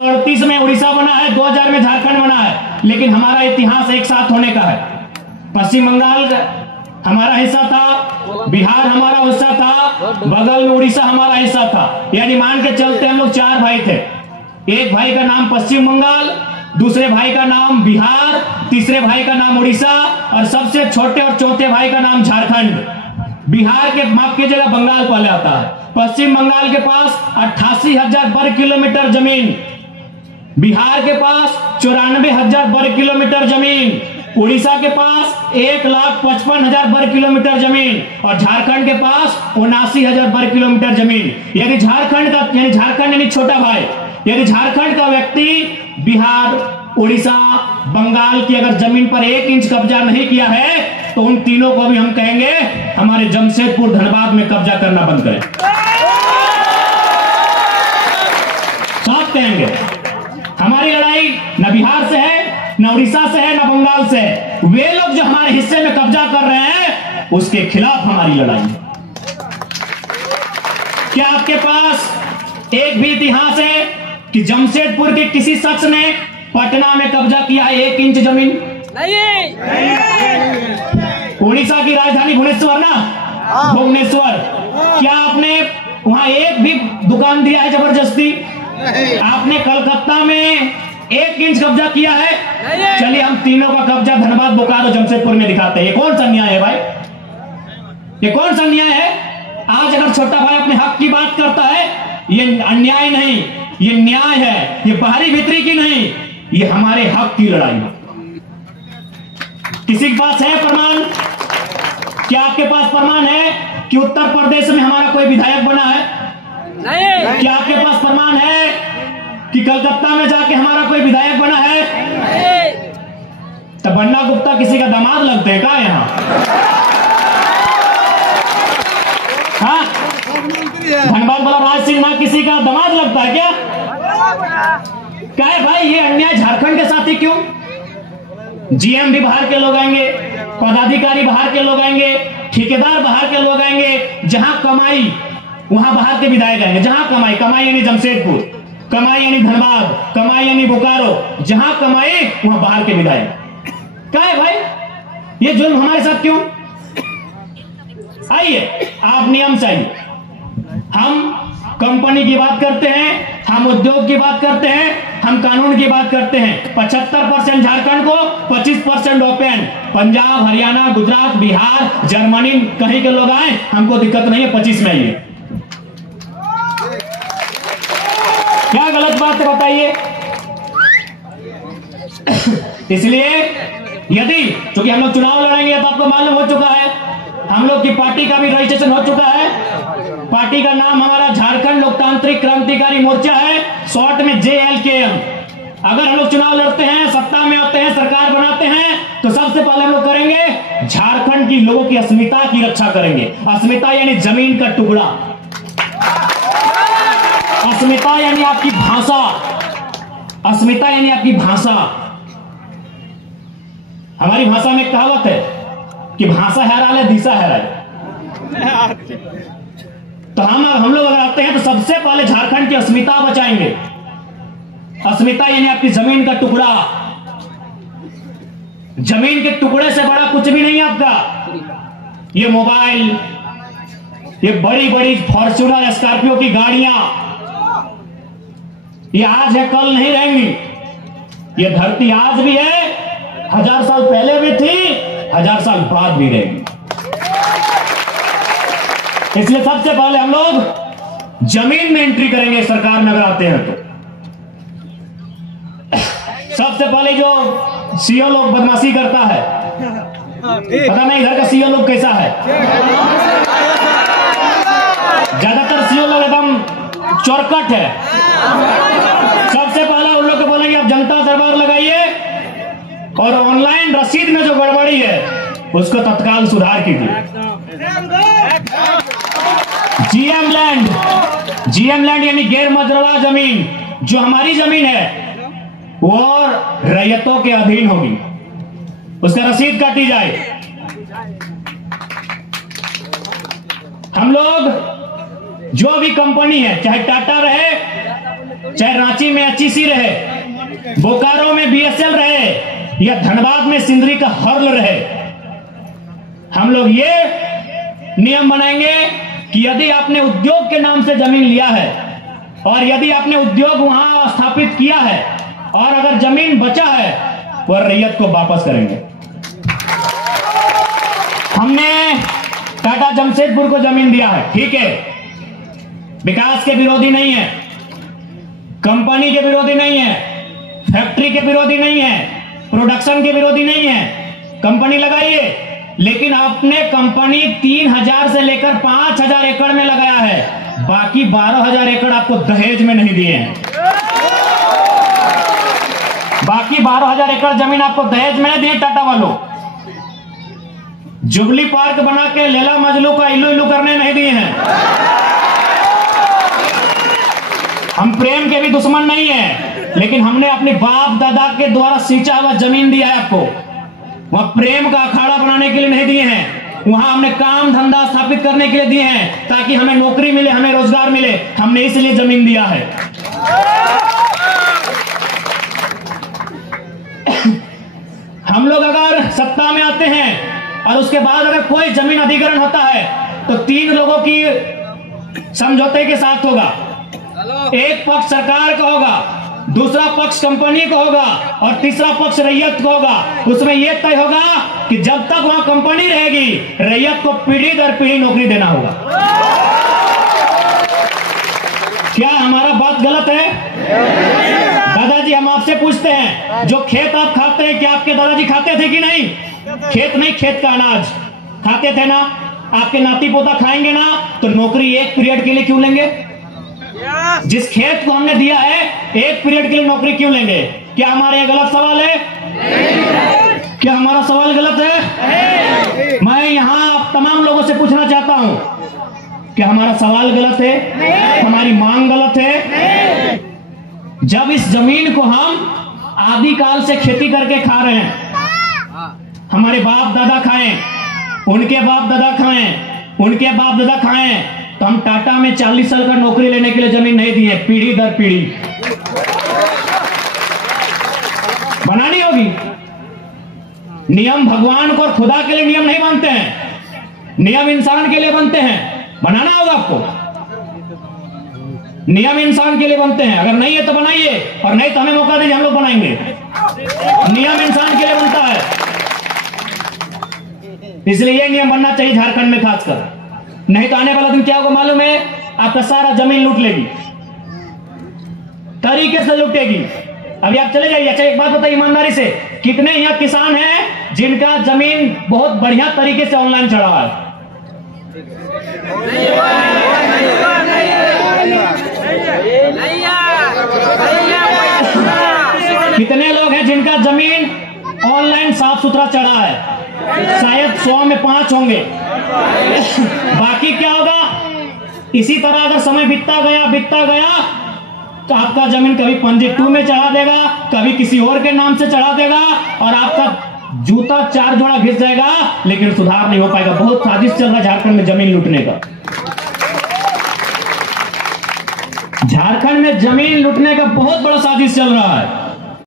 1938 में उड़ीसा बना है, 2000 में झारखंड बना है, लेकिन हमारा इतिहास एक साथ होने का है। पश्चिम बंगाल हमारा हिस्सा था, बिहार हमारा हिस्सा था, बगल में उड़ीसा हमारा हिस्सा था। यानी मान के चलते हम लोग 4 भाई थे। एक भाई का नाम पश्चिम बंगाल, दूसरे भाई का नाम बिहार, तीसरे भाई का नाम उड़ीसा और सबसे छोटे और चौथे भाई का नाम झारखंड। बिहार के माफ की जगह बंगाल पहले आता है। पश्चिम बंगाल के पास 88,000 वर्ग किलोमीटर जमीन, बिहार के पास 94,000 वर्ग किलोमीटर जमीन, उड़ीसा के पास 1,55,000 वर्ग किलोमीटर जमीन और झारखंड के पास 79,000 वर्ग किलोमीटर जमीन। यदि झारखंड यानी छोटा भाई, यदि झारखंड का व्यक्ति बिहार, उड़ीसा, बंगाल की अगर जमीन पर 1 इंच कब्जा नहीं किया है तो उन तीनों को भी हम कहेंगे हमारे जमशेदपुर धनबाद में कब्जा करना बंद करें। साफ कहेंगे हमारी लड़ाई न बिहार से है, न उड़ीसा से है, न बंगाल से है। वे लोग जो हमारे हिस्से में कब्जा कर रहे हैं उसके खिलाफ हमारी लड़ाई है। क्या आपके पास एक भी इतिहास है कि जमशेदपुर के किसी शख्स ने पटना में कब्जा किया है 1 इंच जमीन? नहीं। उड़ीसा की राजधानी भुवनेश्वर ना, भुवनेश्वर, क्या आपने वहां एक भी दुकान दिया है जबरदस्ती? आपने कलकत्ता में 1 इंच कब्जा किया है? चलिए हम तीनों का कब्जा धनबाद, बोकारो, जमशेदपुर में दिखाते हैं। ये कौन सा न्याय है भाई? ये कौन सा न्याय है? आज अगर छोटा भाई अपने हक की बात करता है, ये अन्याय नहीं, ये न्याय है। ये बाहरी भीतरी की नहीं, ये हमारे हक की लड़ाई है। किसी के पास है प्रमाण? क्या आपके पास प्रमाण है कि उत्तर प्रदेश में हमारा कोई विधायक बना है? नहीं। क्या आपके पास प्रमाण है कि कलकत्ता में जाके हमारा कोई विधायक बना है? नहीं। तो बन्ना गुप्ता किसी का दामाद लगते हैं क्या यहाँ? हाँ, धनबाद वाला राज सिंह ना किसी का दामाद लगता है क्या? क्या है भाई ये अन्याय झारखंड के साथ ही क्यों? जीएम भी बाहर के लोग आएंगे, पदाधिकारी बाहर के लोग आएंगे, ठेकेदार बाहर के लोग आएंगे। जहां कमाई वहां बाहर के विधायक आएंगे। जहां कमाई, कमाई यानी जमशेदपुर, कमाई यानी धनबाद, कमाई यानी बोकारो, जहां कमाई वहां बाहर के विधायक। क्या है भाई ये जुल्म हमारे साथ क्यों? आइए आप नियम से आइए। हम कंपनी की बात करते हैं, हम उद्योग की बात करते हैं, हम कानून की बात करते हैं। 75% झारखंड को, 25% ओपन। पंजाब, हरियाणा, गुजरात, बिहार, जर्मनी कहीं के लोग आए, हमको दिक्कत नहीं है, 25 में आइए। क्या गलत बात है बताइए? इसलिए यदि क्योंकि हम लोग चुनाव लड़ेंगे तो आपको मालूम हो चुका है, हम लोग की पार्टी का भी रजिस्ट्रेशन हो चुका है। पार्टी का नाम हमारा झारखंड लोकतांत्रिक क्रांतिकारी मोर्चा है, शॉर्ट में JLKM। अगर हम लोग चुनाव लड़ते हैं, सत्ता में आते हैं, सरकार बनाते हैं, तो सबसे पहले हम लोग करेंगे झारखंड की लोगों की अस्मिता की रक्षा करेंगे। अस्मिता यानी जमीन का टुकड़ा, अस्मिता यानी आपकी भाषा, अस्मिता यानी आपकी भाषा। हमारी भाषा में कहावत है कि भाषा हैरा ले दिशा हैरा। तो हम लोग अगर आते हैं तो सबसे पहले झारखंड की अस्मिता बचाएंगे। अस्मिता यानी आपकी जमीन का टुकड़ा। जमीन के टुकड़े से बड़ा कुछ भी नहीं आपका। ये मोबाइल, ये बड़ी बड़ी फॉर्च्यूनर, स्कॉर्पियो की गाड़ियां, ये आज है कल नहीं रहेंगी। ये धरती आज भी है, 1000 साल पहले भी थी, 1000 साल बाद भी रहेगी। इसलिए सबसे पहले हम लोग जमीन में एंट्री करेंगे सरकार में अगर आते हैं तो। सबसे पहले जो सीओ लोग बदमाशी करता है, पता नहीं इधर का सीओ लोग कैसा है। ज्यादातर सीओ लोग एकदम चौरकट है। सबसे पहले उन लोग को बोलेंगे आप जनता दरबार लगाइए और ऑनलाइन रसीद में जो गड़बड़ी है उसको तत्काल सुधार कीजिए। जीएम लैंड यानी गैर मजरूआ जमीन, जो हमारी जमीन है वो रैयतों के अधीन होगी, उसका रसीद काटी जाए। हम लोग जो भी कंपनी है, चाहे टाटा रहे, चाहे रांची में एचईसी रहे, बोकारो में बीएसएल रहे, या धनबाद में सिंदरी का हर्ल रहे, हम लोग ये नियम बनाएंगे कि यदि आपने उद्योग के नाम से जमीन लिया है और यदि आपने उद्योग वहां स्थापित किया है और अगर जमीन बचा है वह रैयत को वापस करेंगे। हमने टाटा जमशेदपुर को जमीन दिया है, ठीक है, विकास के विरोधी नहीं है, कंपनी के विरोधी नहीं है, फैक्ट्री के विरोधी नहीं है, प्रोडक्शन के विरोधी नहीं है, कंपनी लगाइए, लेकिन आपने कंपनी 3000 से लेकर 5000 एकड़ में लगाया है, बाकी 12000 एकड़ आपको दहेज में नहीं दिए हैं। बाकी 12000 एकड़ जमीन आपको दहेज में नहीं दिए टाटा वालों। जुबली पार्क बना के लैला मजनू का इल्लू इल्लू करने नहीं दिए हैं। हम प्रेम के भी दुश्मन नहीं है, लेकिन हमने अपने बाप दादा के द्वारा सींचा हुआ जमीन दिया है आपको, वह प्रेम का अखाड़ा बनाने के लिए नहीं दिए हैं, वहां हमने काम धंधा स्थापित करने के लिए दिए हैं ताकि हमें नौकरी मिले, हमें रोजगार मिले, हमने इसलिए जमीन दिया है। हम लोग अगर सत्ता में आते हैं और उसके बाद अगर कोई जमीन अधिग्रहण होता है तो 3 लोगों की समझौते के साथ होगा। एक पक्ष सरकार का होगा, दूसरा पक्ष कंपनी का होगा और तीसरा पक्ष रैयत का होगा। उसमें यह तय होगा कि जब तक वहां कंपनी रहेगी रैयत को पीढ़ी दर पीढ़ी नौकरी देना होगा। क्या हमारा बात गलत है? दादाजी हम आपसे पूछते हैं, जो खेत आप खाते हैं क्या आपके दादाजी खाते थे कि नहीं? खेत नहीं, खेत का अनाज खाते थे ना? आपके नाती पोता खाएंगे ना? तो नौकरी एक पीरियड के लिए क्यों लेंगे? जिस खेत को हमने दिया है एक पीरियड के लिए नौकरी क्यों लेंगे? क्या हमारा यह गलत सवाल है? क्या हमारा सवाल गलत है? मैं यहां तमाम लोगों से पूछना चाहता हूं, क्या हमारा सवाल गलत है? हमारी मांग गलत है? जब इस जमीन को हम आदिकाल से खेती करके खा रहे हैं, हमारे बाप दादा खाएं, उनके बाप दादा खाएं, उनके बाप दादा खाएं, तो हम टाटा में 40 साल का नौकरी लेने के लिए जमीन नहीं दी है, पीढ़ी दर पीढ़ी बनानी होगी। नियम भगवान को और खुदा के लिए नियम नहीं बनते हैं, नियम इंसान के लिए बनते हैं, बनाना होगा आपको। नियम इंसान के लिए बनते हैं, अगर नहीं है तो बनाइए और नहीं तो हमें मौका दीजिए, हम लोग बनाएंगे। नियम इंसान के लिए बनता है, इसलिए यह नियम बनना चाहिए झारखंड में खासकर। नहीं तो आने वाला दिन क्या होगा मालूम है? आपका सारा जमीन लूट लेगी, तरीके से लूटेगी। अभी आप चले जाइए। अच्छा एक बात बताइए ईमानदारी से, कितने यहाँ किसान हैं जिनका जमीन बहुत बढ़िया तरीके से ऑनलाइन चढ़ा है? कितने लोग हैं जिनका जमीन ऑनलाइन साफ सुथरा चढ़ा है? शायद 100 में 5 होंगे। बाकी क्या होगा? इसी तरह अगर समय बीतता गया तो आपका जमीन कभी पंजी 2 में चढ़ा देगा, कभी किसी और के नाम से चढ़ा देगा और आपका जूता 4 जोड़ा घिस जाएगा, लेकिन सुधार नहीं हो पाएगा। बहुत साजिश चल रहा है झारखंड में जमीन लूटने का। झारखंड में जमीन लूटने का बहुत बड़ा साजिश चल रहा है।